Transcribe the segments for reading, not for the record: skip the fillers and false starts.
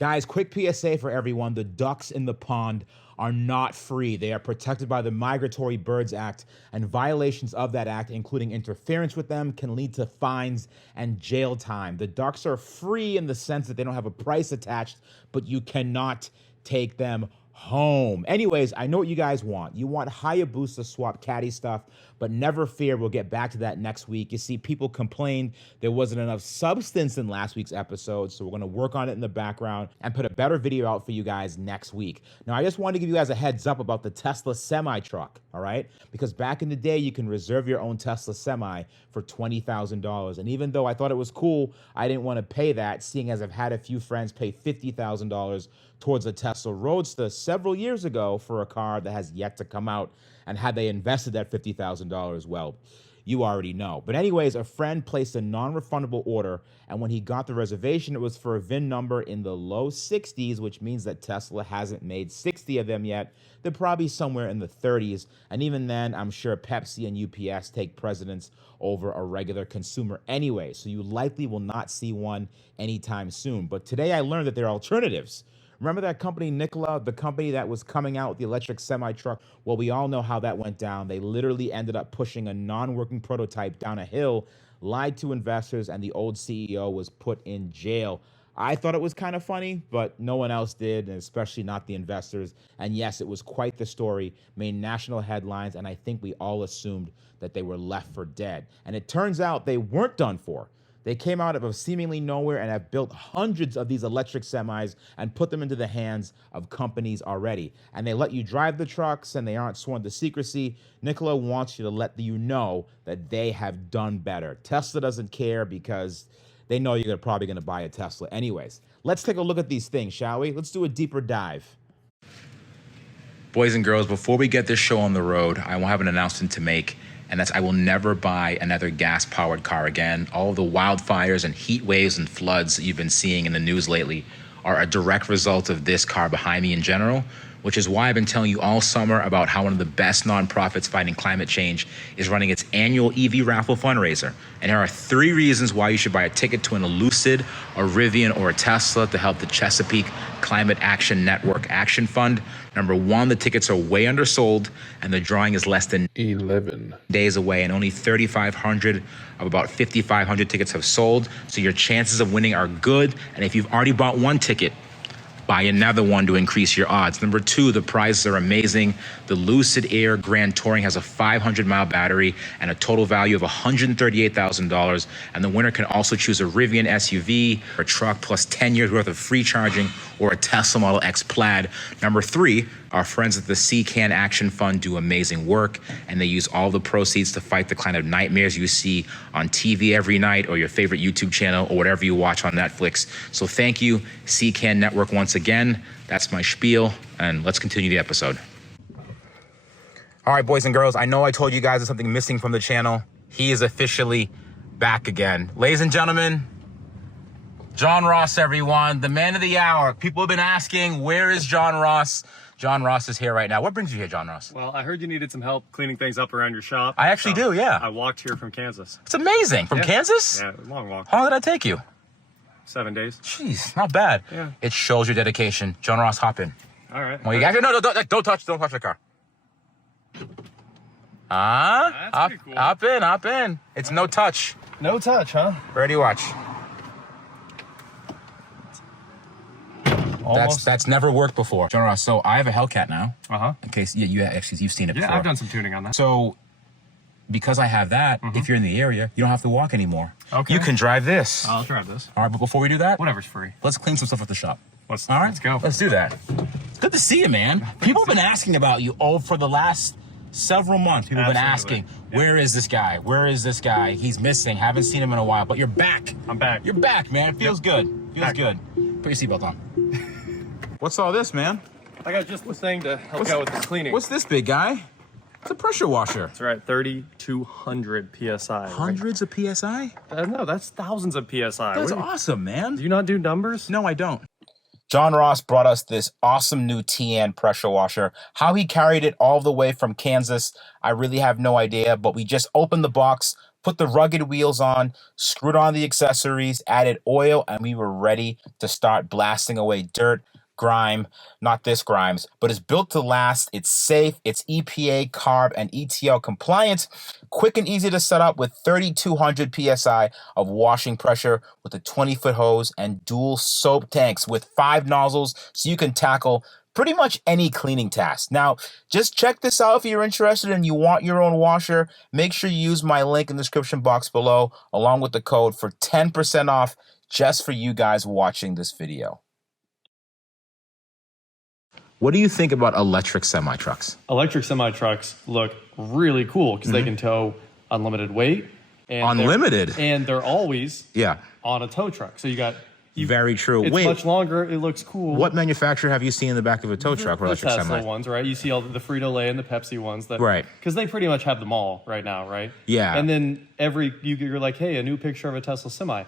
Guys, quick PSA for everyone. The ducks in the pond are not free. They are protected by the Migratory Birds Act, and violations of that act, including interference with them, can lead to fines and jail time. The ducks are free in the sense that they don't have a price attached, but you cannot take them home. Anyways, I know what you guys want. You want Hayabusa swap caddy stuff, but never fear, we'll get back to that next week. You see, people complained there wasn't enough substance in last week's episode, so we're going to work on it in the background and put a better video out for you guys next week. Now, I just wanted to give you guys a heads up about the Tesla semi-truck, all right? Because back in the day, you can reserve your own Tesla semi for $20,000. And even though I thought it was cool, I didn't want to pay that, seeing as I've had a few friends pay $50,000 towards a Tesla Roadster several years ago for a car that has yet to come out. And had they invested that $50,000, well, you already know. But anyways, a friend placed a non-refundable order, and when he got the reservation, it was for a VIN number in the low 60s, which means that Tesla hasn't made 60 of them yet. They're probably somewhere in the 30s, and even then, I'm sure Pepsi and UPS take precedence over a regular consumer anyway, so you likely will not see one anytime soon. But today I learned that there are alternatives. Remember that company, Nikola, the company that was coming out with the electric semi-truck? Well, we all know how that went down. They literally ended up pushing a non-working prototype down a hill, lied to investors, and the old CEO was put in jail. I thought it was kind of funny, but no one else did, and especially not the investors. And yes, it was quite the story, made national headlines, and I think we all assumed that they were left for dead. And it turns out they weren't done for. They came out of seemingly nowhere and have built hundreds of these electric semis and put them into the hands of companies already. And they let you drive the trucks and they aren't sworn to secrecy. Nikola wants you to let you know that they have done better. Tesla doesn't care because they know you're probably going to buy a Tesla anyways. Let's take a look at these things, shall we? Let's do a deeper dive. Boys and girls, before we get this show on the road, I will have an announcement to make. And that's I will never buy another gas-powered car again. All of the wildfires and heat waves and floods that you've been seeing in the news lately are a direct result of this car behind me in general, which is why I've been telling you all summer about how one of the best nonprofits fighting climate change is running its annual EV raffle fundraiser. And there are 3 reasons why you should buy a ticket to an Lucid, a Rivian, or a Tesla to help the Chesapeake Climate Action Network Action Fund. Number 1, the tickets are way undersold, and the drawing is less than 11 days away, and only 3,500 of about 5,500 tickets have sold. So your chances of winning are good. And if you've already bought one ticket, buy another one to increase your odds. Number 2, the prizes are amazing. The Lucid Air Grand Touring has a 500-mile battery and a total value of $138,000. And the winner can also choose a Rivian SUV, or a truck, plus 10 years worth of free charging, or a Tesla Model X Plaid. Number 3, our friends at the CCAN Action Fund do amazing work, and they use all the proceeds to fight the kind of nightmares you see on TV every night, or your favorite YouTube channel, or whatever you watch on Netflix. So thank you, CCAN Network, once again. That's my spiel, and let's continue the episode. All right, boys and girls, I know I told you guys there's something missing from the channel. He is officially back again. Ladies and gentlemen, John Ross, everyone, the man of the hour. People have been asking, where is John Ross? John Ross is here right now. What brings you here, John Ross? Well, I heard you needed some help cleaning things up around your shop. I actually do, yeah. I walked here from Kansas. It's amazing. From Kansas? Yeah, long walk. How long did that take you? 7 days. Jeez, not bad. Yeah. It shows your dedication. John Ross, hop in. All right. Well, you guys, no, don't touch the car. That's pretty cool. Hop in. It's no touch. No touch, huh? Ready, watch. Almost. That's never worked before. John Ross, so I have a Hellcat now. Uh-huh. In case you've seen it before. Yeah, I've done some tuning on that. So because I have that, if you're in the area, you don't have to walk anymore. Okay. You can drive this. I'll drive this. All right, but before we do that, Whatever's free. let's clean some stuff at the shop. All right, let's go. Let's do that. It's good to see you, man. People have been asking about you for the last several months. People have been asking, where is this guy? Where is this guy? He's missing. Haven't seen him in a while, but you're back. I'm back. You're back, man. It feels good. Feels good. Put your seatbelt on. What's all this, man? I got just this thing to help out with the cleaning. What's this big guy? It's a pressure washer. That's right, 3,200 PSI. Hundreds of PSI? No, that's thousands of PSI. That's awesome, man. Do you not do numbers? No, I don't. John Ross brought us this awesome new TN pressure washer. How he carried it all the way from Kansas, I really have no idea, but we just opened the box, Put the rugged wheels on, screwed on the accessories, added oil, and we were ready to start blasting away dirt, grime, not this Grimes, but it's built to last. It's safe. It's EPA, CARB, and ETL compliant. Quick and easy to set up with 3,200 PSI of washing pressure with a 20-foot hose and dual soap tanks with 5 nozzles so you can tackle pretty much any cleaning task. Now, just check this out if you're interested and you want your own washer. Make sure you use my link in the description box below along with the code for 10% off just for you guys watching this video. What do you think about electric semi-trucks? Electric semi-trucks look really cool because they can tow unlimited weight. And Unlimited? They're always Yeah. on a tow truck. So you got... Very true. It's much longer. It looks cool. What manufacturer have you seen in the back of a tow truck for electric Tesla semi? ones, right? You see all the Frito-Lay and the Pepsi ones. That, Right. Because they pretty much have them all right now, right? Yeah. And then you're like, hey, a new picture of a Tesla semi.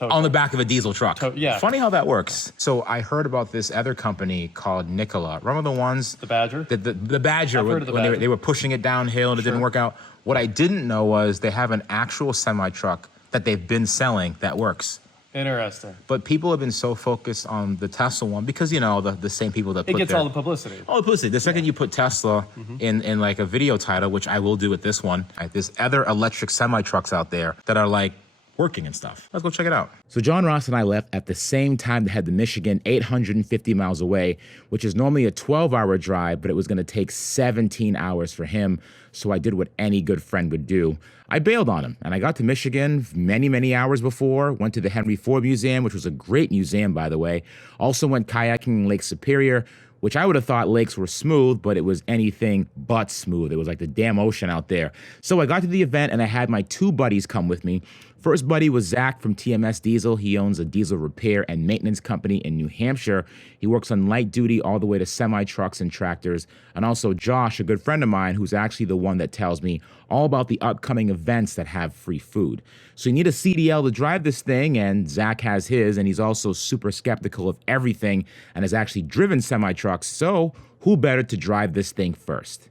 On the back of a diesel truck. Yeah. Funny how that works. So I heard about this other company called Nikola. Remember the ones? The Badger? The Badger. I've heard of the when Badger. They were pushing it downhill and it didn't work out. What I didn't know was they have an actual semi-truck that they've been selling that works. Interesting. But people have been so focused on the Tesla one because, you know, the same people that It put gets all the publicity. all the publicity. The second you put Tesla in like a video title, which I will do with this one, there's other electric semi-trucks out there that are like working and stuff. Let's go check it out. So John Ross and I left at the same time to head to Michigan, 850 miles away, which is normally a 12-hour drive, but it was going to take 17 hours for him. So I did what any good friend would do. I bailed on him, and I got to Michigan many, many hours before, went to the Henry Ford Museum, which was a great museum, by the way. Also went kayaking in Lake Superior, which I would have thought lakes were smooth, but it was anything but smooth. It was like the damn ocean out there. So I got to the event, and I had my 2 buddies come with me. First buddy was Zach from TMS Diesel. He owns a diesel repair and maintenance company in New Hampshire. He works on light duty all the way to semi-trucks and tractors. And also Josh, a good friend of mine, who's actually the one that tells me all about the upcoming events that have free food. So you need a CDL to drive this thing, and Zach has his, and he's also super skeptical of everything and has actually driven semi-trucks. So who better to drive this thing first?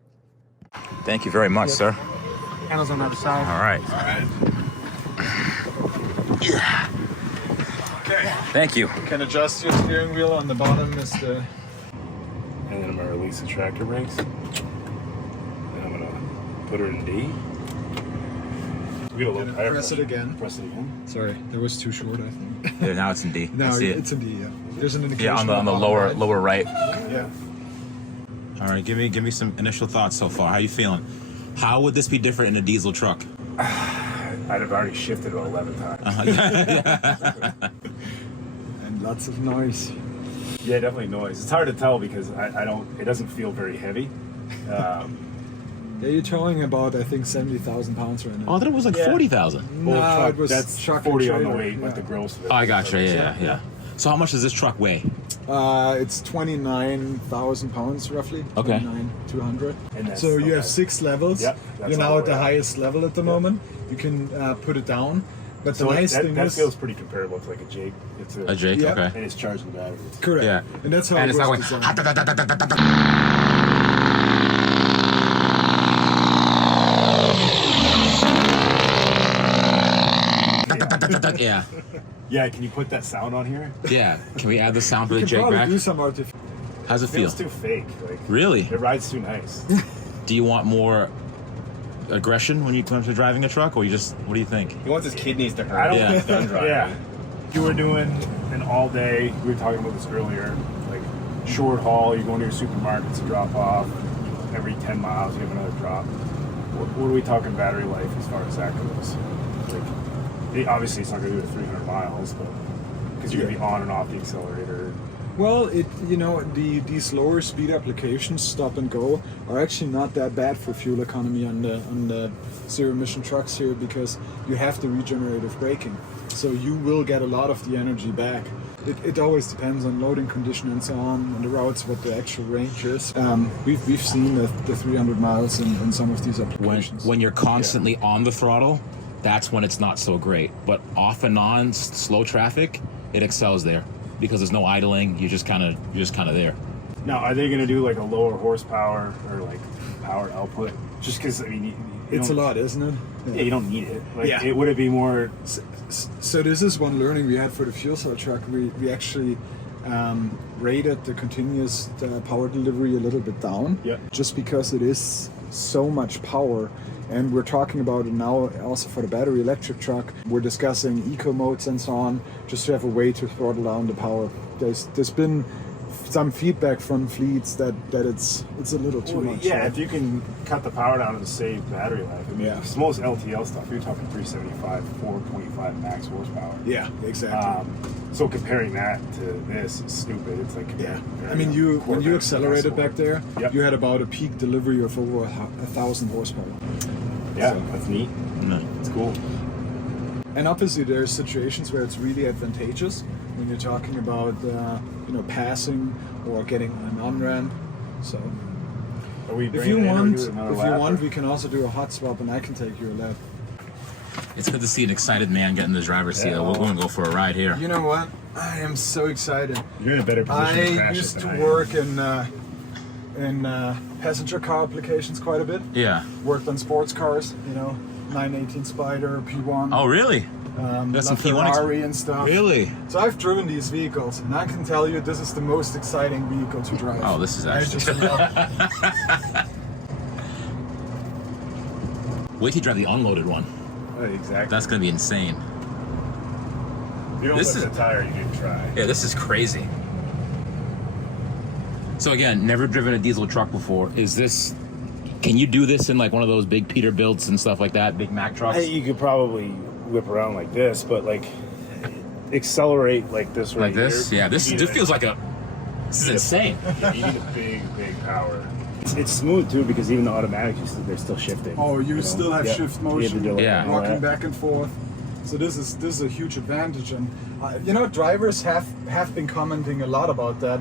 Thank you very much, sir. Panels on the other side. All right. Yeah. Okay. Thank you. Can adjust your steering wheel on the bottom is the... And then I'm gonna release the tractor brakes. And I'm gonna put her in D. We got a little higher. Press it again. Press it again. Sorry, that was too short, I think. Yeah, now it's in D. No, I see it's in D, yeah. There's an indication. Yeah, on the bottom lower right. Yeah. All right, give me some initial thoughts so far. How you feeling? How would this be different in a diesel truck? I'd have already shifted it 11 times. And lots of noise. Yeah, definitely noise. It's hard to tell because it doesn't feel very heavy. Yeah, you're towing about, I think, 70,000 pounds right now. Oh, I thought it was like Yeah. 40,000. No, truck, it was that's truck and 40 on the trailer, weight yeah. with the gross of it. Oh, I gotcha. Yeah. So how much does this truck weigh? It's 29,000 pounds roughly. Okay. 29,200. And that's- So you have okay. 6 levels. Yep, that's You're all now the at the way up. highest level at the moment. You can put it down. But So the nice that thing that is... feels pretty comparable to like a Jake. It's A Jake? Yeah. Okay. And it's charging the batteries. Correct. Yeah. And that's how And it it's not was like... designed. Yeah. Yeah, can you put that sound on here? Yeah. Can we add the sound for the You can Jake probably back? do some artificial... How's it It feel? feels too fake. Like Really? it rides too nice. Do you want more aggression when you come to driving a truck, or you just... What do you think? He wants his kidneys to hurt. I don't. Yeah. He's done driving. Yeah. You were doing an all day. We were talking about this earlier. Like short haul. You're going to your supermarkets to drop off. Every 10 miles, you have another drop. What are we talking battery life as far as that goes? Like, obviously, it's not going to do it at 300 miles, but because you're going to be on and off the accelerator. Well, these lower speed applications, stop and go, are actually not that bad for fuel economy on the zero emission trucks here because you have the regenerative braking, so you will get a lot of the energy back. It always depends on loading condition and so on, and the routes, what the actual range is. We've seen the 300 miles in some of these applications. When you're constantly on the throttle, that's when it's not so great. But off and on slow traffic, it excels there because there's no idling. You're just kind of there. Now, are they going to do like a lower horsepower or like power output? Just because, I mean, It's a lot, isn't it? Yeah, you don't need it. Like, Yeah. would it be more? So this is one learning we had for the fuel cell truck. We actually rated the continuous power delivery a little bit down, Yeah. just because it is so much power. And we're talking about it now also for the battery electric truck. We're discussing eco modes and so on, just to have a way to throttle down the power. There's been some feedback from fleets that it's a little too much. Yeah, right? if you can cut the power down to save battery life. I mean, Yeah. because most LTL stuff, you're talking 375, 425 max horsepower. Yeah, exactly. So comparing that to this is stupid. It's like Yeah, comparing I mean, when you Corvette accelerated to back there, Yep. you had about a peak delivery of over 1,000 horsepower. Yeah, So- that's neat. It's cool. And obviously, there's situations where it's really advantageous when you're talking about passing or getting an on-ramp. So Are we if bringing you it in or want, doing another lap, or- we can also do a hot swap, and I can take you a lap. It's good to see an excited man get in the driver's seat. We're going to go for a ride here. You know what? I am so excited. You're in a better position to I crash used it to than I work in passenger car applications quite a bit. Yeah. Worked on sports cars, 918 Spider, P1. Oh, really? That's some P1 Ferrari and stuff. Really? So I've driven these vehicles, and I can tell you this is the most exciting vehicle to drive. Oh, this is I actually. just love it. Wait till you drive the unloaded one. Oh, exactly. That's going to be insane. You don't this put is- the tire, you didn't try. Yeah, this is crazy. So again, never driven a diesel truck before. Can you do this in like one of those big Peterbilts and stuff like that, big Mack trucks? You could probably whip around like this, but like accelerate like this right Like this? here. Yeah, this feels like this is insane. Yeah, you need a big power. It's smooth too because even the automatics, they're still shifting. Oh, you know? still have Yep. shift You have to motion, do it Yeah. and all walking that. back and forth. So this is a huge advantage, and drivers have been commenting a lot about that.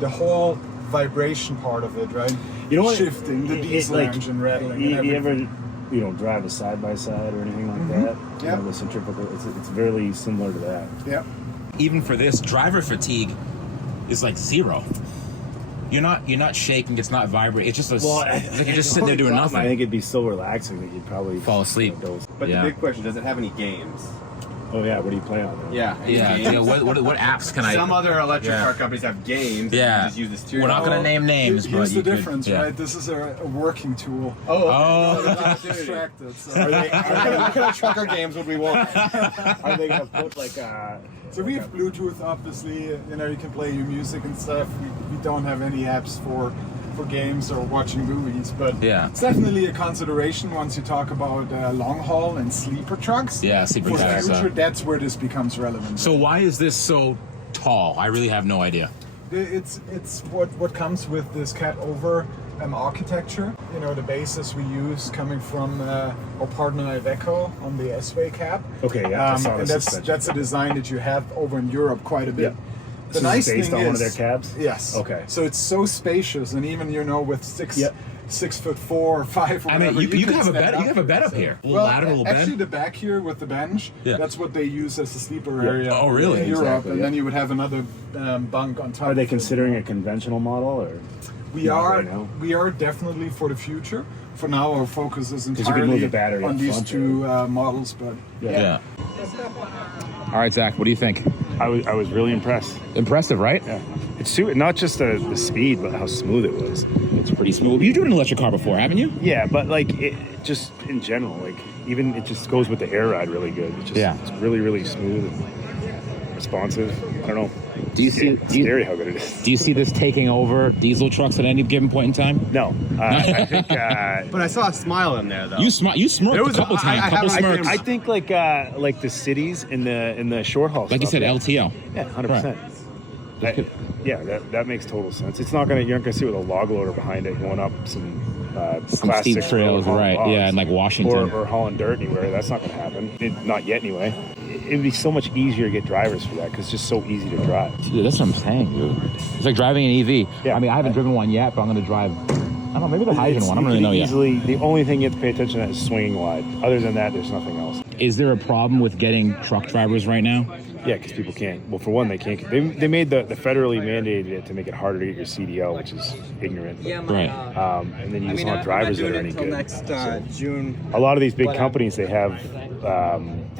The whole vibration part of it, right? You know what? Shifting the diesel engine rattling. You and ever, everything. drive a side by side or anything like that? Yeah. The centrifugal. It's very similar to that. Yeah. Even for this, driver fatigue is like zero. You're not shaking. It's not vibrating. It's just like you're just sitting there doing I nothing. think it'd be so relaxing that you'd probably Fall asleep. Those. But Yeah. the big question, does it have any games? Oh yeah, what do you play on? Then? Yeah. any Yeah. games? What apps can I? Some other electric Yeah. car companies have games. Yeah. You just use the steering We're not wheel. gonna name names, Here's but you the could- difference, yeah. right? This is a working tool. Oh. We're not distracted. So. What kind of trucker games would we want? Are they gonna put like So we have Bluetooth, obviously. You can play your music and stuff. We don't have any apps for games or watching movies, but Yeah. it's definitely a consideration once you talk about long haul and sleeper trucks. Yeah, sleeper For the trucks, future, that's where this becomes relevant. So why is this so tall? I really have no idea. It's what comes with this cat over architecture. The basis we use coming from our partner Iveco on the S-Way cab. Okay, yeah, I saw and the that's suspension. a design that you have over in Europe quite a bit. Yeah. The So nice it's based thing on one of is- their cabs? Yes. Okay. So it's so spacious, and even with 6'4" or 5" or I mean, whatever, you can have a stand bed. You can have a bed up So- here. A little Well, ladder, a little actually, bed. the back here with the bench, Yeah. that's what they use as a sleeper area. Oh, really? In Europe, Exactly, and yeah. then you would have another bunk on top. Are they of it. considering a conventional model or? We Not are. right now. We are definitely for the future. For now, our focus is you could entirely move the battery on up these front two models. But Yeah. All right, Zach. What do you think? I was really impressed. Impressive, right? Yeah, it's not just the speed, but how smooth it was. It's pretty smooth. You've driven an electric car before, haven't you? Yeah, but like it just in general, like even it just goes with the air ride really good. It's really really smooth and responsive. I don't know. Do you see? It's scary how good it is. Do you see this taking over diesel trucks at any given point in time? No, I think. But I saw a smile in there, though. You smirked There was a couple a- times. I Couple have- I smirks. I think like the cities in the short haul. Like you stuff, said, LTL. Yeah, 100%. That makes total sense. You're not gonna see with a log loader behind it going up some class steep 6 trails, road hauling right, logs. yeah, in, like, Washington. or hauling dirt anywhere. That's not gonna happen. Not yet anyway. It'd be so much easier to get drivers for that because it's just so easy to drive. Dude, that's what I'm saying, dude. It's like driving an EV. Yeah. I mean, I haven't driven one yet, but I'm going to drive. I don't know, maybe the hydrogen one. I don't You really can know yet. easily, the only thing you have to pay attention to is swinging wide. Other than that, there's nothing else. Is there a problem with getting truck drivers right now? Yeah, because people can't. Well, for one, they can't. They made the federally mandated it to make it harder to get your CDL, which is ignorant. But, Right. and then you just want drivers that are any good. next June. A lot of these big companies, they have,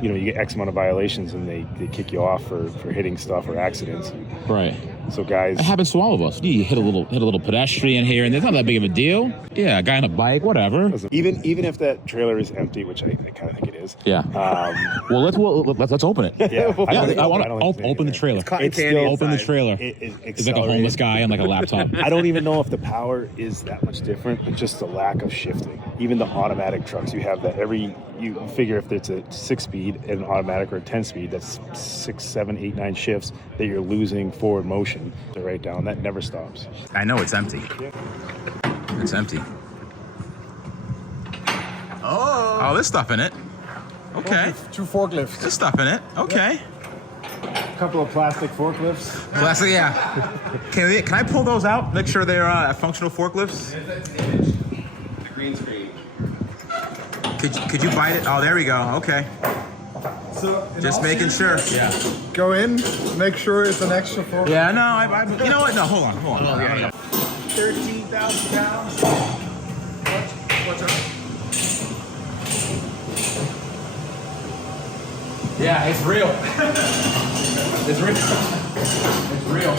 you get X amount of violations and they kick you off for hitting stuff or accidents. Right. So guys, It happens to all of us. You hit a little pedestrian here, and it's not that big of a deal. Yeah, a guy on a bike, whatever. even if that trailer is empty, which I kind of think it is. Yeah. Well, let's open it. Yeah, I want to don't think open the trailer. It's still Open the trailer. It's like a homeless guy on like a laptop. I don't even know if the power is that much different, but just the lack of shifting. Even the automatic trucks, you have that you figure if it's a 6-speed and an automatic or a 10-speed, that's 6, 7, 8, 9 shifts that you're losing forward motion. To write down, that never stops. I know it's empty. It's empty. Oh, there's stuff in it. Okay. 2 forklifts. There's stuff in it. Okay. A couple of plastic forklifts. Plastic, yeah. Can I pull those out? Make sure they're functional forklifts. The green screen. Could you bite it? Oh, there we go. Okay. So Just making sure. Yeah. go in, make sure it's an extra forklift. Yeah. No. I you know what? No. Hold on. 13,000 pounds. What's up? Yeah, it's real. It's real. It's real.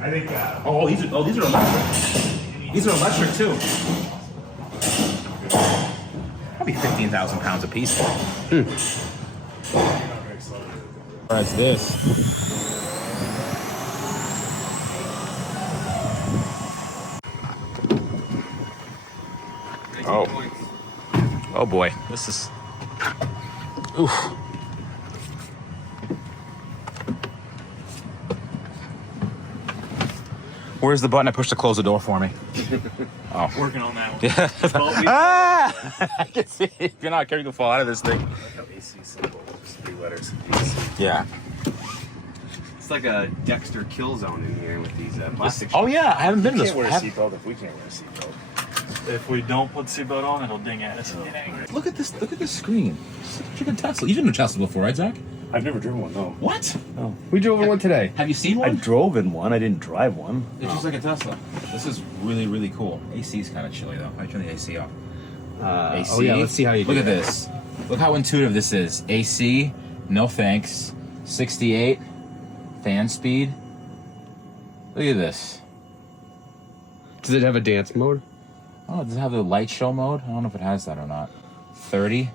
I think. These are electric. These are electric too. Probably 15,000 pounds a piece. That's this. Oh boy, this is. Oof. Where's the button I push to close the door for me? Oh. Working on that one. Yeah. Ah! I can see it. If you're not careful, you can fall out of this thing. AC symbol, just 3 letters. AC. Yeah. It's like a Dexter kill zone in here with these plastic. Oh yeah, I haven't been to We this can't wear a one. seatbelt if we can't wear a seatbelt. If we don't put seatbelt on, it'll ding at us. Look at this. Look at this screen. It's like a freaking Tesla. You've been to Tesla before, right, Zach? I've never driven one, no. What? Oh, we drove in one today. Have you seen I one? drove in one. I didn't drive one. It's just like a Tesla. This is really, really cool. AC is kind of chilly though. I turn the AC off. AC. Oh yeah, let's see how you do Look at that. this. Look how intuitive this is. AC, no thanks. 68, fan speed. Look at this. Does it have a dance mode? Oh, does it have the light show mode? I don't know if it has that or not. 30.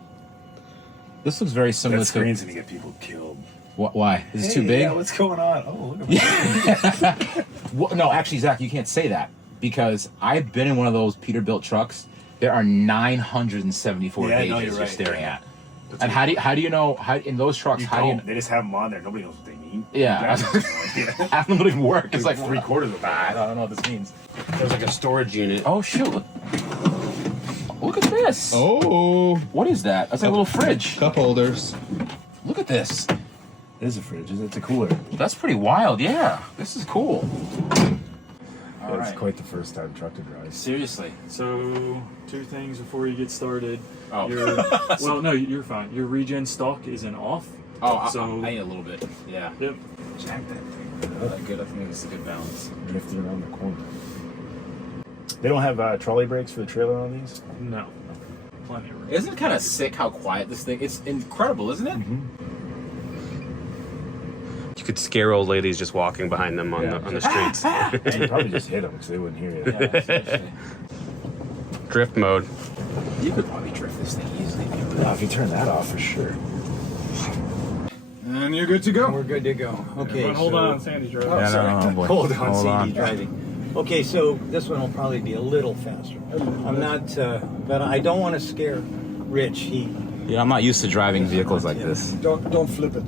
This looks very similar That to. screen's gonna get people killed. Why? Is it too big? Yeah, what's going on? Oh, look at Well, no, actually, Zach, you can't say that because I've been in one of those Peterbilt trucks. There are 974 Yeah, pages no, you're you're right. staring at. And how do you know in those trucks? You How do you? don't. They just have them on there. Nobody knows what they mean. Yeah. Yeah. Half of them don't even work. It's like 3/4 of it. I don't know what this means. There's like a storage unit. Oh shoot! Look at this. Oh, What is that? That's like a little fridge. cup holders. Look at this. It is a fridge. It's a cooler. That's pretty wild. Yeah. This is cool. All That's right. quite the first time truck to drive. Seriously. So, 2 things before you get started. Oh. Well, no, you're fine. Your regen stock isn't off. Oh, So- I need a little bit. Yeah. Yep. Jack that thing. Good. I think it's a good balance. Drifting around the corner. They don't have trolley brakes for the trailer on these? No. Plenty of room. Isn't it kind of sick how quiet this thing? It's incredible, isn't it? You could scare old ladies just walking behind them on the streets. And you probably just hit them because they wouldn't hear you. Yeah, seriously. Drift mode. You could probably drift this thing easily. If you turn that off, for sure. And you're good to go. We're good to go. Okay. But hold so, on, Sandy's right. Oh, sorry. boy. Hold on, CD driving. Okay, so this one will probably be a little faster. I'm not, but I don't want to scare Rich. Yeah, I'm not used to driving vehicles like this. Don't flip it.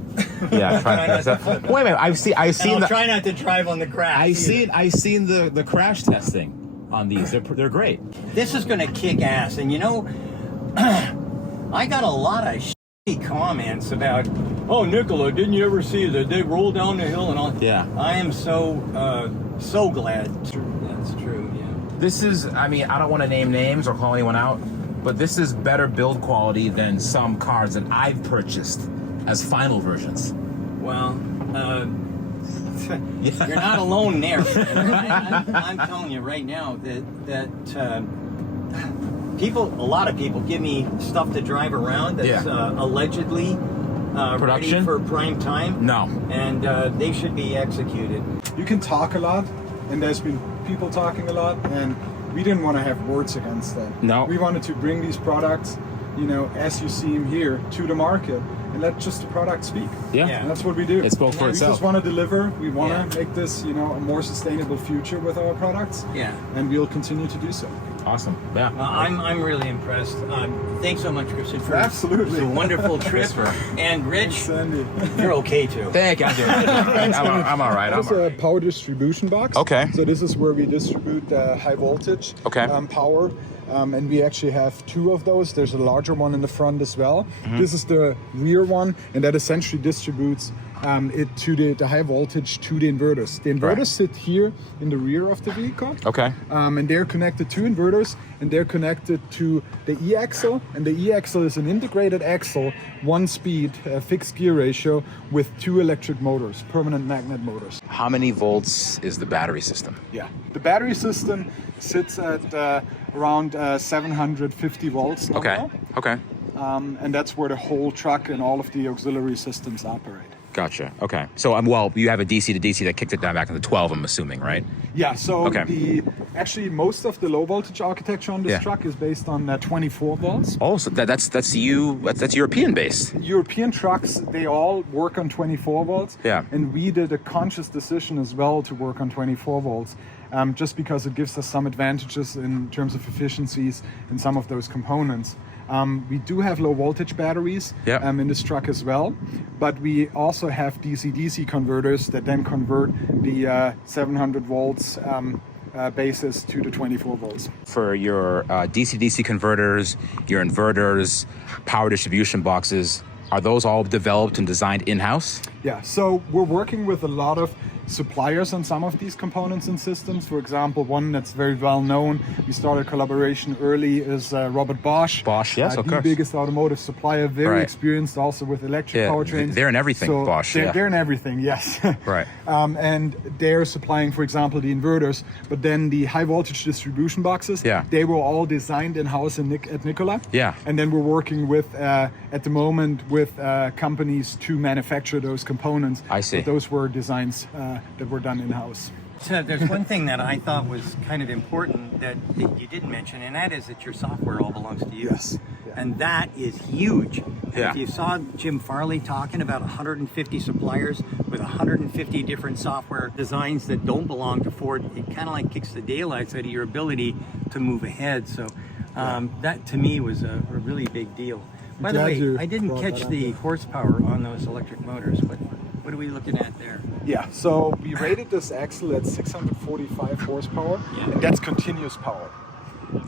Yeah, Try not to flip it. Wait a minute. I've seen I'll try not to drive on the grass. I've seen the crash testing on these. They're great. This is going to kick ass, and you know, I got a lot of shitty comments about, oh, Nicola, didn't you ever see that they roll down the hill and all? Yeah. I am so glad. That's true. Yeah. This is. I mean, I don't want to name names or call anyone out, but this is better build quality than some cars that I've purchased as final versions. Well, you're not alone there. I'm telling you right now that a lot of people give me stuff to drive around that's allegedly ready for prime time. No. And they should be executed. You can talk a lot, and there's been people talking a lot, and we didn't want to have words against that. No. We wanted to bring these products, you know, as you see them here, to the market, and let just the product speak. Yeah. And that's what we do. It spoke for We itself. just want to deliver. We want to make this, you know, a more sustainable future with our products. Yeah. And we'll continue to do so. Awesome. Yeah. I'm really impressed. Thanks so much, Christian, for Absolutely. a wonderful trip. And Rich, Sandy. you're okay too. Thank you. I'm all right. This is a power distribution box. Okay. So this is where we distribute high voltage power. And we actually have two of those. There's a larger one in the front as well. This is the rear one, and that essentially distributes it to the high voltage to the inverters. The inverters sit here in the rear of the vehicle. Okay. And they're connected to inverters, and they're connected to the E-axle. And the E-axle is an integrated axle, one speed, fixed gear ratio with two electric motors, permanent magnet motors. How many volts is the battery system? Yeah. The battery system sits at around 750 volts nominal. Okay. And that's where the whole truck and all of the auxiliary systems operate. Gotcha. Okay. So, well, you have a DC to DC that kicked it down back into 12, I'm assuming, right? Yeah, so Okay. actually most of the low voltage architecture on this truck is based on 24 volts. Oh, so that's European based. European trucks, they all work on 24 volts. Yeah. And we did a conscious decision as well to work on 24 volts. Just because it gives us some advantages in terms of efficiencies in some of those components. We do have low voltage batteries in this truck as well, but we also have DC-DC converters that then convert the 700 volts basis to the 24 volts. For your DC-DC converters, your inverters, power distribution boxes, are those all developed and designed in-house? Yeah, so we're working with a lot of suppliers on some of these components and systems. For example, one that's very well known, we started collaboration early, is Robert Bosch. Bosch, yes, of the course. biggest automotive supplier, very experienced also with electric powertrains. They're in everything, so Bosch. They're in everything, yes. Right. And they're supplying, for example, the inverters, but then the high voltage distribution boxes, they were all designed in-house at Nikola. Yeah. And then we're working with, at the moment, with companies to manufacture those components. I see. But those were designs that were done in-house. So there's one thing that I thought was kind of important that you didn't mention, and that is that your software all belongs to you. Yes. Yeah. And that is huge. Yeah. If you saw Jim Farley talking about 150 suppliers with 150 different software designs that don't belong to Ford, it kind of like kicks the daylights out of your ability to move ahead. So that to me was a really big deal. By the way, I didn't catch the horsepower on those electric motors, but what are we looking at there? Yeah, so we rated this axle at 645 horsepower, and that's continuous power.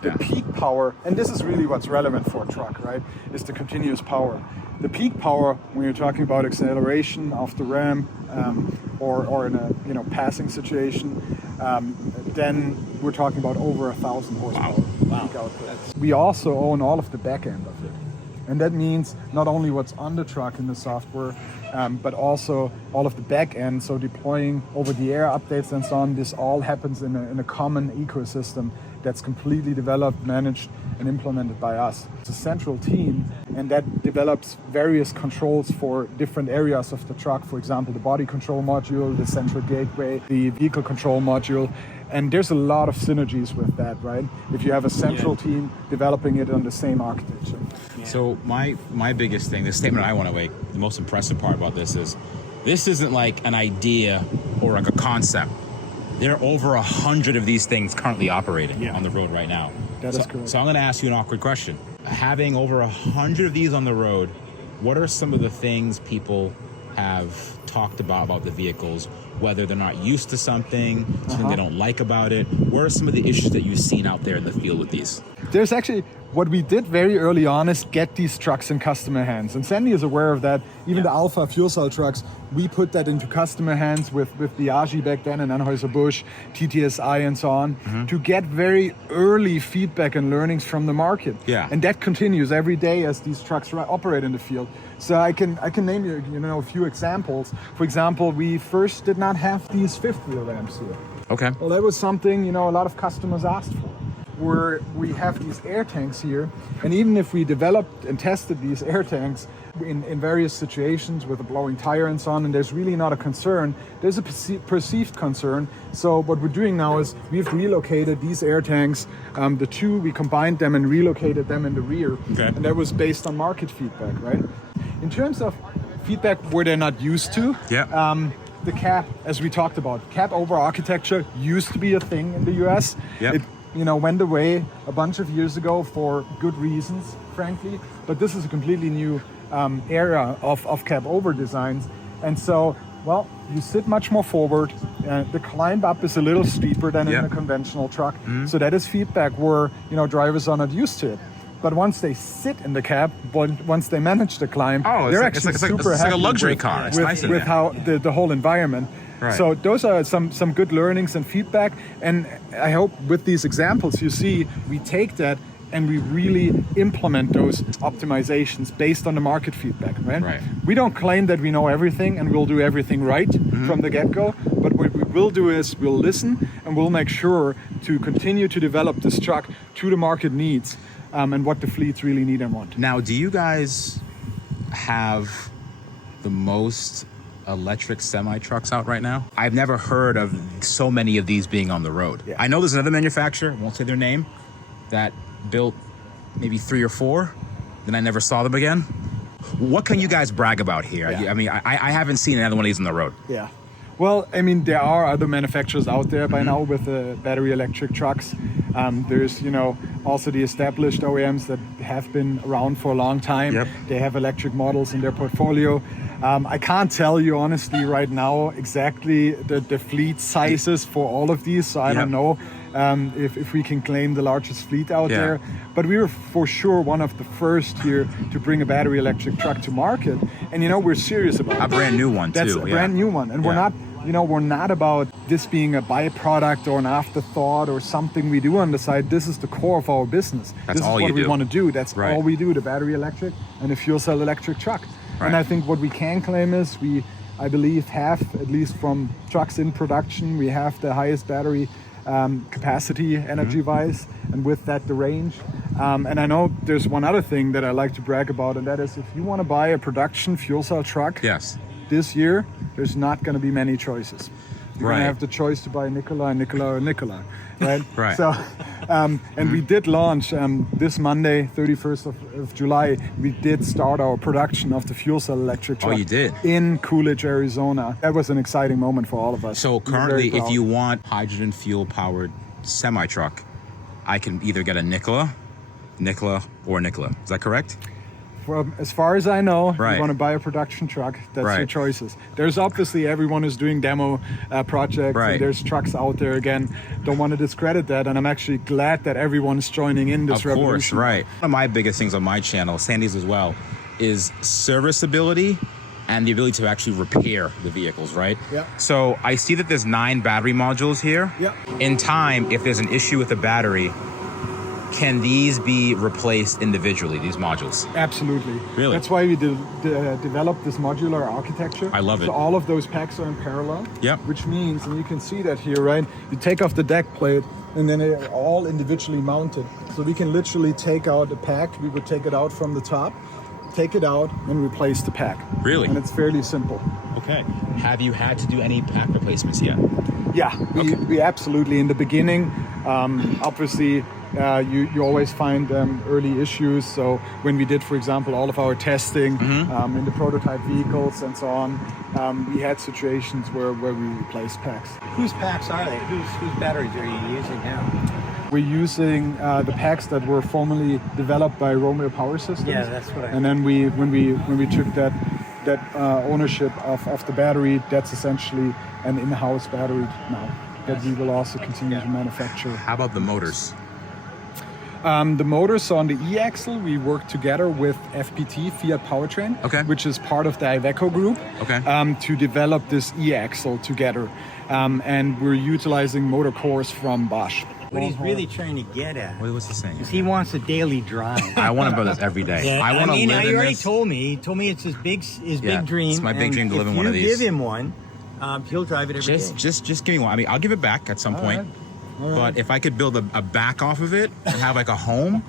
The peak power, and this is really what's relevant for a truck, right, is the continuous power. The peak power, when you're talking about acceleration off the ramp or in a passing situation, then we're talking about over 1,000 horsepower. Wow. Peak output. We also own all of the back end of it. And that means not only what's on the truck in the software, but also all of the back end. So deploying over-the-air updates and so on, this all happens in a common ecosystem that's completely developed, managed, and implemented by us. It's a central team, and that develops various controls for different areas of the truck. For example, the body control module, the central gateway, the vehicle control module. And there's a lot of synergies with that, right? If you have a central team developing it on the same architecture. Yeah. So my biggest thing, the statement I want to make, the most impressive part about this isn't like an idea or like a concept. There are over 100 of these things currently operating on the road right now. That is correct. So I'm going to ask you an awkward question. Having over 100 of these on the road, what are some of the things people have talked about the vehicles, whether they're not used to something they don't like about it? What are some of the issues that you've seen out there in the field with these? There's actually, what we did very early on is get these trucks in customer hands. And Sandy is aware of that. Even the Alpha fuel cell trucks, we put that into customer hands with Biaggi back then and Anheuser-Busch, TTSI and so on, to get very early feedback and learnings from the market. Yeah. And that continues every day as these trucks operate in the field. So I can name you, a few examples. For example, we first did not have these fifth wheel ramps here. Okay. Well, that was something, a lot of customers asked for. Where we have these air tanks here, and even if we developed and tested these air tanks in various situations with a blowing tire and so on, and there's really not a concern, there's a perceived concern. So what we're doing now is we've relocated these air tanks, the two, we combined them and relocated them in the rear. Okay. And that was based on market feedback, right? In terms of feedback where they're not used to, the cab, as we talked about, cab over architecture used to be a thing in the US. Yep. It went away a bunch of years ago for good reasons, frankly. But this is a completely new era of cab over designs. And so, well, you sit much more forward. The climb up is a little steeper than in a conventional truck. So that is feedback where, drivers are not used to it. But once they sit in the cab, once they manage the climb, they're actually super happy. It's like a luxury car. It's nice in with there. how the whole environment. Right. So those are some good learnings and feedback. And I hope with these examples you see, we take that and we really implement those optimizations based on the market feedback, right? Right. We don't claim that we know everything and we'll do everything right from the get-go, but what we will do is we'll listen and we'll make sure to continue to develop this truck to the market needs and what the fleets really need and want. Now, do you guys have the most electric semi trucks out right now? I've never heard of so many of these being on the road. Yeah. I know there's another manufacturer, won't say their name, that built maybe 3 or 4, then I never saw them again. What can you guys brag about here? Yeah. I mean, I haven't seen another one of these on the road. Yeah. Well, I mean, there are other manufacturers out there by now with battery electric trucks. There's, also the established OEMs that have been around for a long time. Yep. They have electric models in their portfolio. I can't tell you honestly right now exactly the fleet sizes for all of these, so I don't know if we can claim the largest fleet out there. But we were for sure one of the first here to bring a battery electric truck to market. And we're serious about it. A brand new one, That's too. a brand new one. And we're not about this being a byproduct or an afterthought or something we do on the side. This is the core of our business. That's this all is what you we do. want to do. That's Right. all we do, the battery electric and the fuel cell electric truck. Right. And I think what we can claim is I believe, have, at least from trucks in production, we have the highest battery capacity energy-wise, and with that the range. And I know there's one other thing that I like to brag about, and that is if you want to buy a production fuel cell truck this year, there's not going to be many choices. You're going to have the choice to buy Nikola, Nikola, or Nikola, right? Right. So, and we did launch this Monday, 31st of July, we did start our production of the fuel cell electric truck. Oh, you did? In Coolidge, Arizona. That was an exciting moment for all of us. So We were currently, very if proud. you want hydrogen fuel powered semi truck, I can either get a Nikola, or Nikola. Is that correct? Well, as far as I know, Right. you want to buy a production truck, that's your Right. choices. There's obviously everyone who's doing demo projects, Right. and there's trucks out there again. Don't want to discredit that, and I'm actually glad that everyone's joining in this Of course, revolution. right. One of my biggest things on my channel, Sandy's as well, is serviceability and the ability to actually repair the vehicles, right? Yeah. So I see that there's 9 battery modules here. Yeah. In time, if there's an issue with the battery, can these be replaced individually, these modules? Absolutely. Really? That's why we developed this modular architecture. I love it. So all of those packs are in parallel. Yep. Which means, and you can see that here, right? You take off the deck plate, and then they're all individually mounted. So we can literally take out a pack. We would take it out from the top, take it out, and replace the pack. Really? And it's fairly simple. Okay. Have you had to do any pack replacements yet? Yeah, we absolutely. In the beginning, obviously, you always find early issues. So when we did, for example, all of our testing in the prototype vehicles and so on, we had situations where we replaced packs. Whose packs are they? Whose batteries are you using now? We're using the packs that were formerly developed by Romeo Power Systems. Yeah, that's what I. And then when we took that ownership of the battery, that's essentially an in-house battery now that we will also continue to manufacture. How about the motors? The motors, so on the e-axle, we work together with FPT, Fiat Powertrain, Okay. which is part of the Iveco group, Okay. to develop this e-axle together. And we're utilizing motor cores from Bosch. What he's really trying to get at What's he saying? is he wants a daily drive. I want to build this every day. I want to mean, live he in already this. told me. He told me it's his big dream. it's my big and dream to live in if one of you these. give him one, he'll drive it every day. Just give me one. I mean, I'll give it back at some point. But if I could build a back off of it and have like a home,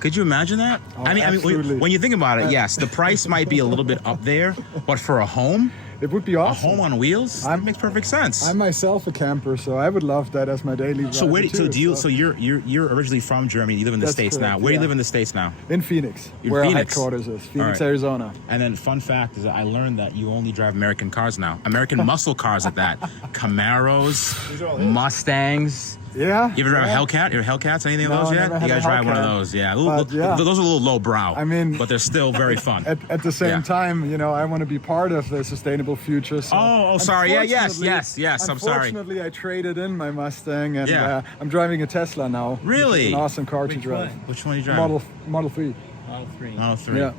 could you imagine that? I mean, absolutely. when you think about it, yes, the price might be a little bit up there, but for a home, It would be a awesome. home on wheels, that makes perfect sense. I'm myself a camper, so I would love that as my daily driver. So where? too, You're originally from Germany. You live in the That's States now. correct, Where do you yeah. live in the States now? in Phoenix, In where Phoenix. our headquarters is, Phoenix, right. Arizona. And then fun fact is that I learned that you only drive American cars now. American muscle cars at that. Camaros, Mustangs. Yeah. You ever drive yeah. a Hellcat? Your Hellcats? Anything of No, those I yet? never You had a gotta drive one of Hellcat. those. Yeah. But, yeah. Those are a little low brow. I mean- but they're still very fun. At the same Yeah. time, I want to be part of the sustainable future. So Oh, sorry. Yeah, yes, unfortunately- I'm sorry. Unfortunately, I traded in my Mustang, and Yeah. I'm driving a Tesla now. which is Really? an awesome car to Which drive. one? Which one are you driving? Model 3. All three. Model 3. Yeah.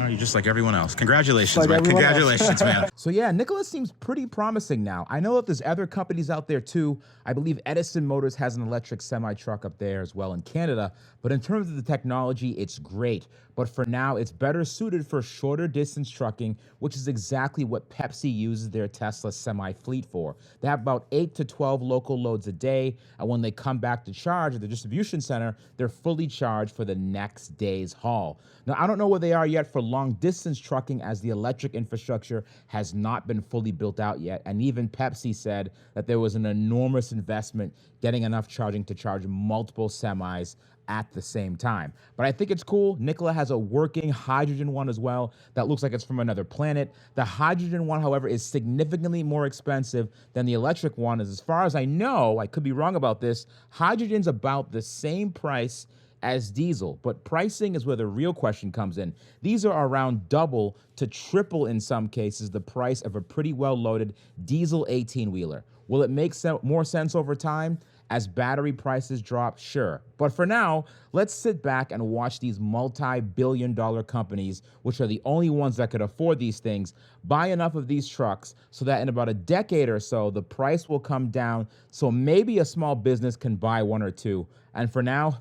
Oh, you're just like everyone else. Congratulations, Like man. everyone else. Congratulations, man. So yeah, Nikola seems pretty promising now. I know that there's other companies out there too. I believe Edison Motors has an electric semi-truck up there as well in Canada. But in terms of the technology, it's great. But for now, it's better suited for shorter distance trucking, which is exactly what Pepsi uses their Tesla semi-fleet for. They have about 8 to 12 local loads a day. And when they come back to charge at the distribution center, they're fully charged for the next day's haul. Now, I don't know where they are yet for long distance trucking, as the electric infrastructure has not been fully built out yet. And even Pepsi said that there was an enormous investment getting enough charging to charge multiple semis at the same time. But I think it's cool. Nikola has a working hydrogen one as well that looks like it's from another planet. The hydrogen one, however, is significantly more expensive than the electric one. As far as I know, I could be wrong about this, hydrogen's about the same price as diesel, but pricing is where the real question comes in. These are around double to triple in some cases the price of a pretty well-loaded diesel 18-wheeler. Will it make more sense over time as battery prices drop? Sure. But for now, let's sit back and watch these multi-billion-dollar companies, which are the only ones that could afford these things, buy enough of these trucks so that in about a decade or so, the price will come down so maybe a small business can buy one or two. And for now,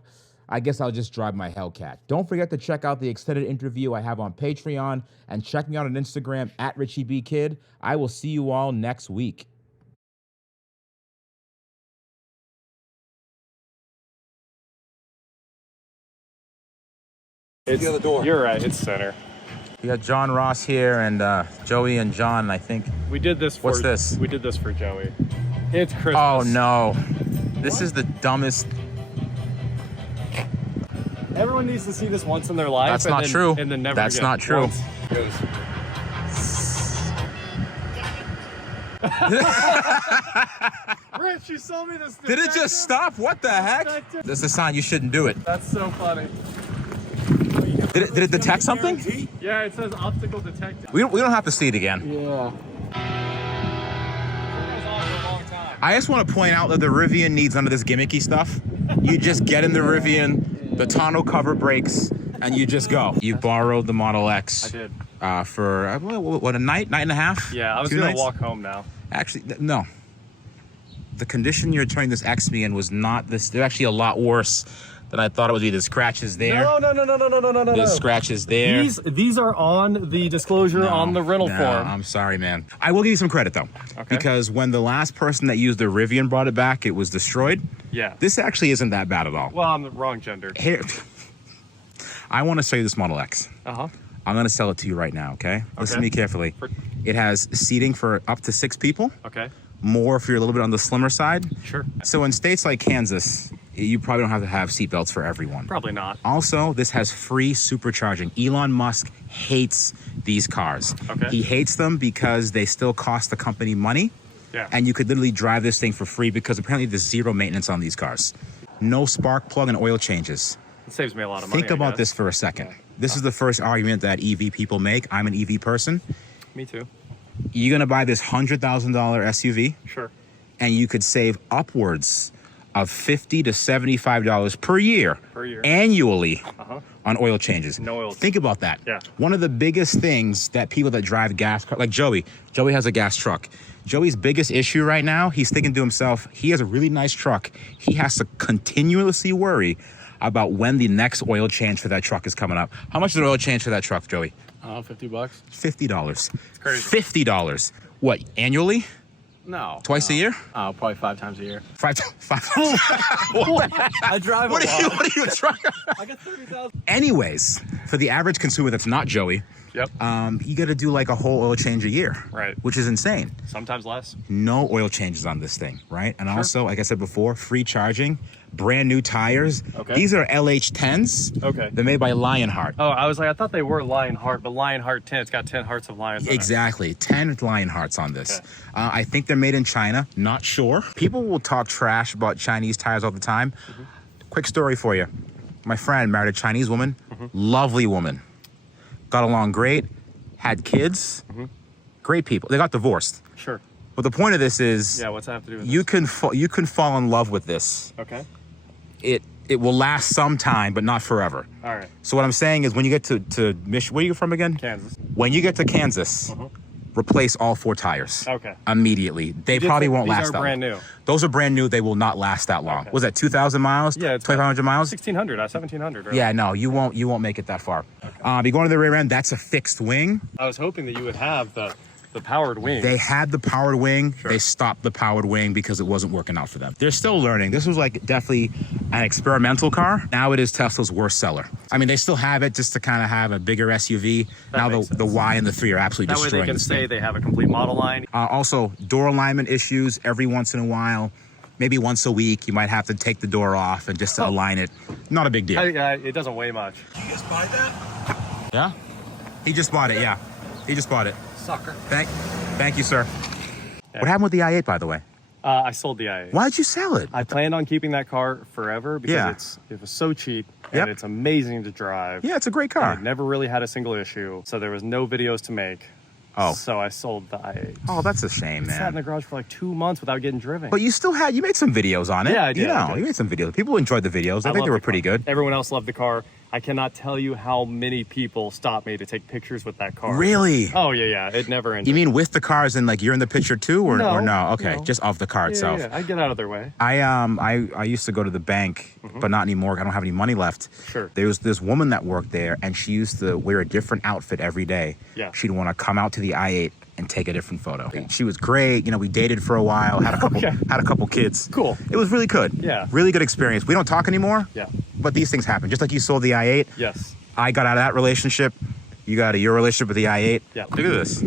I guess I'll just drive my Hellcat. Don't forget to check out the extended interview I have on Patreon and check me out on Instagram at RichieBKid. I will see you all next week. It's the other door. You're right. It's center. We got John Ross here and Joey and John, I think. We did this for. What's this? We did this for Joey. It's Christmas. Oh, no. This is the dumbest. Everyone needs to see this once in their life. That's and not then, true. And then never That's again. not true. Once. Goes. Rich, you saw me this. Did it just stop? What the heck? That's a sign you shouldn't do it. That's so funny. Did it detect something? Yeah, it says optical detected. We don't have to see it again. Yeah. I just want to point out that the Rivian needs none of this gimmicky stuff. You just get in the Rivian, the tonneau cover breaks, and you just go. You borrowed the Model X. I did. For what, a night and a half? Yeah, I was 2 gonna nights? walk home now. Actually, no. The condition you're turning this XB in was not this. They're actually a lot worse than I thought it would be. The scratches there. No. The scratches there. These are on the disclosure on the rental form. I'm sorry, man. I will give you some credit though, Okay. because when the last person that used the Rivian brought it back, it was destroyed. Yeah. This actually isn't that bad at all. Well, I'm the wrong gender. Here, I want to show you this Model X. Uh-huh. I'm going to sell it to you right now, okay? Listen to Okay. me carefully. It has seating for up to 6 people. Okay. More if you're a little bit on the slimmer side. Sure. So in states like Kansas, you probably don't have to have seatbelts for everyone. Probably not. Also, this has free supercharging. Elon Musk hates these cars. Okay. He hates them because they still cost the company money. Yeah. And you could literally drive this thing for free because apparently there's zero maintenance on these cars. No spark plug and oil changes. It saves me a lot of money. Think I about guess. this for a second. This is the first argument that EV people make. I'm an EV person. Me too. You're going to buy this $100,000 SUV Sure. and you could save upwards of $50 to $75 per year, annually, on oil changes. No oil. Think about that. Yeah. One of the biggest things that people that drive gas cars, like Joey has a gas truck. Joey's biggest issue right now, he's thinking to himself, he has a really nice truck. He has to continuously worry about when the next oil change for that truck is coming up. How much is an oil change for that truck, Joey? $50. $50. It's crazy. $50. What, annually? No. Twice a year? Probably 5 times a year. Five times. I drive What are you trying? I got 30,000. Anyways, for the average consumer that's not Joey, Yep. you got to do like a whole oil change a year. Right. Which is insane. Sometimes less. No oil changes on this thing, right? And also, like I said before, free charging, brand new tires. Okay. These are LH10s. Okay. They're made by Lionheart. Oh, I was like, I thought they were Lionheart, but Lionheart 10, it's got 10 hearts of lions on it. Exactly. 10 Lionhearts on this. Okay. I think they're made in China. Not sure. People will talk trash about Chinese tires all the time. Quick story for you. My friend married a Chinese woman. Lovely woman. Got along great. Had kids. Great people. They got divorced. Sure. But the point of this is, Yeah, what's that have to do with you this? you can fall in love with this. Okay. It will last some time, but not forever. All right. So what I'm saying is, when you get to Michigan, where are you from again? Kansas. When you get to Kansas, replace all 4 tires. Okay. Immediately. They probably won't last These that are brand long. new. Those are brand new. They will not last that long. Okay. Was that 2,000 miles? Yeah, it's 2,500 miles? 1,600, 1,700. Right? Yeah, no, you won't make it that far. You're going to the rear end. That's a fixed wing. I was hoping that you would have the powered wings. They had the powered wing. Sure. They stopped the powered wing because it wasn't working out for them. They're still learning. This was like definitely an experimental car. Now it is Tesla's worst seller. I mean, they still have it just to kind of have a bigger SUV. Now makes the Y and the 3 are absolutely That way destroying they can this say thing. they have a complete model line. Also, door alignment issues every once in a while. Maybe once a week, you might have to take the door off and just to align it. Not a big deal. It doesn't weigh much. You just buy that? Yeah? He just bought it, yeah. He just bought it. Sucker. Thank you, sir. Yeah. What happened with the i8, by the way? I sold the i8. Why'd you sell it? I planned on keeping that car forever because Yeah. it was so cheap and Yep. it's amazing to drive. Yeah, it's a great And car. it never really had a single issue, so there was no videos to make. Oh. So I sold the i8. Oh, that's a shame, It sat in the man. garage for like 2 months without getting driven. But you made some videos on it. Yeah, I did, You know, I did. you made some videos. People enjoyed the videos. I think loved they were the pretty car. good. Everyone else loved the car. I cannot tell you how many people stopped me to take pictures with that car. Really? Oh, yeah. It never ended. You mean with the cars and like you're in the picture too, or No, no? Okay, no. just of the car itself. Yeah, I'd get out of their way. I used to go to the bank, but not anymore. I don't have any money left. Sure. There was this woman that worked there, and she used to wear a different outfit every day. Yeah. She'd want to come out to the i8 and take a different photo. She was great. You know, we dated for a while, had a couple kids. Cool. It was really good. Yeah. Really good experience. We don't talk anymore. Yeah. But these things happen. Just like you sold the i8. Yes. I got out of that relationship. You got out of your relationship with the i8. Yeah. Look at this.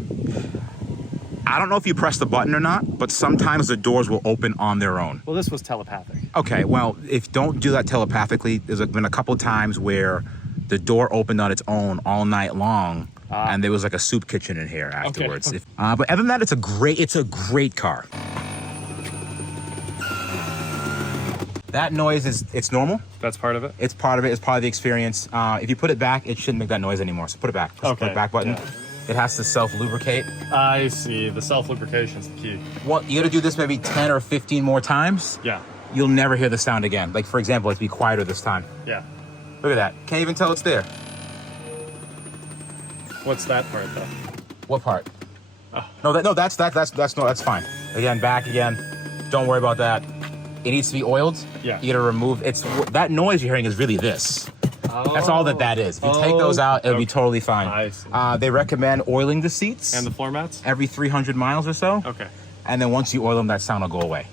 I don't know if you press the button or not, but sometimes the doors will open on their own. Well, this was telepathic. Okay, well, if don't do that telepathically, there's been a couple times where the door opened on its own all night long, and there was like a soup kitchen in here afterwards. Okay. But other than that, it's a great car. That noise it's normal. That's part of it? It's part of it. It's part of the experience. If you put it back, it shouldn't make that noise anymore. So put it back. Press the back button. Yeah. It has to self-lubricate. I see. The self-lubrication's the key. Well, you got to do this maybe 10 or 15 more times. Yeah. You'll never hear the sound again. Like, for example, let's be quieter this time. Yeah. Look at that. Can't even tell it's there. What's that part, though? What part? No, that's fine. Again, back again. Don't worry about that. It needs to be oiled. Yeah. You got to remove. That noise you're hearing is really this. That's all that is. If you take those out, it'll be totally fine. I see. They recommend oiling the seats And the floor mats? every 300 miles or so. Okay. And then once you oil them, that sound will go away.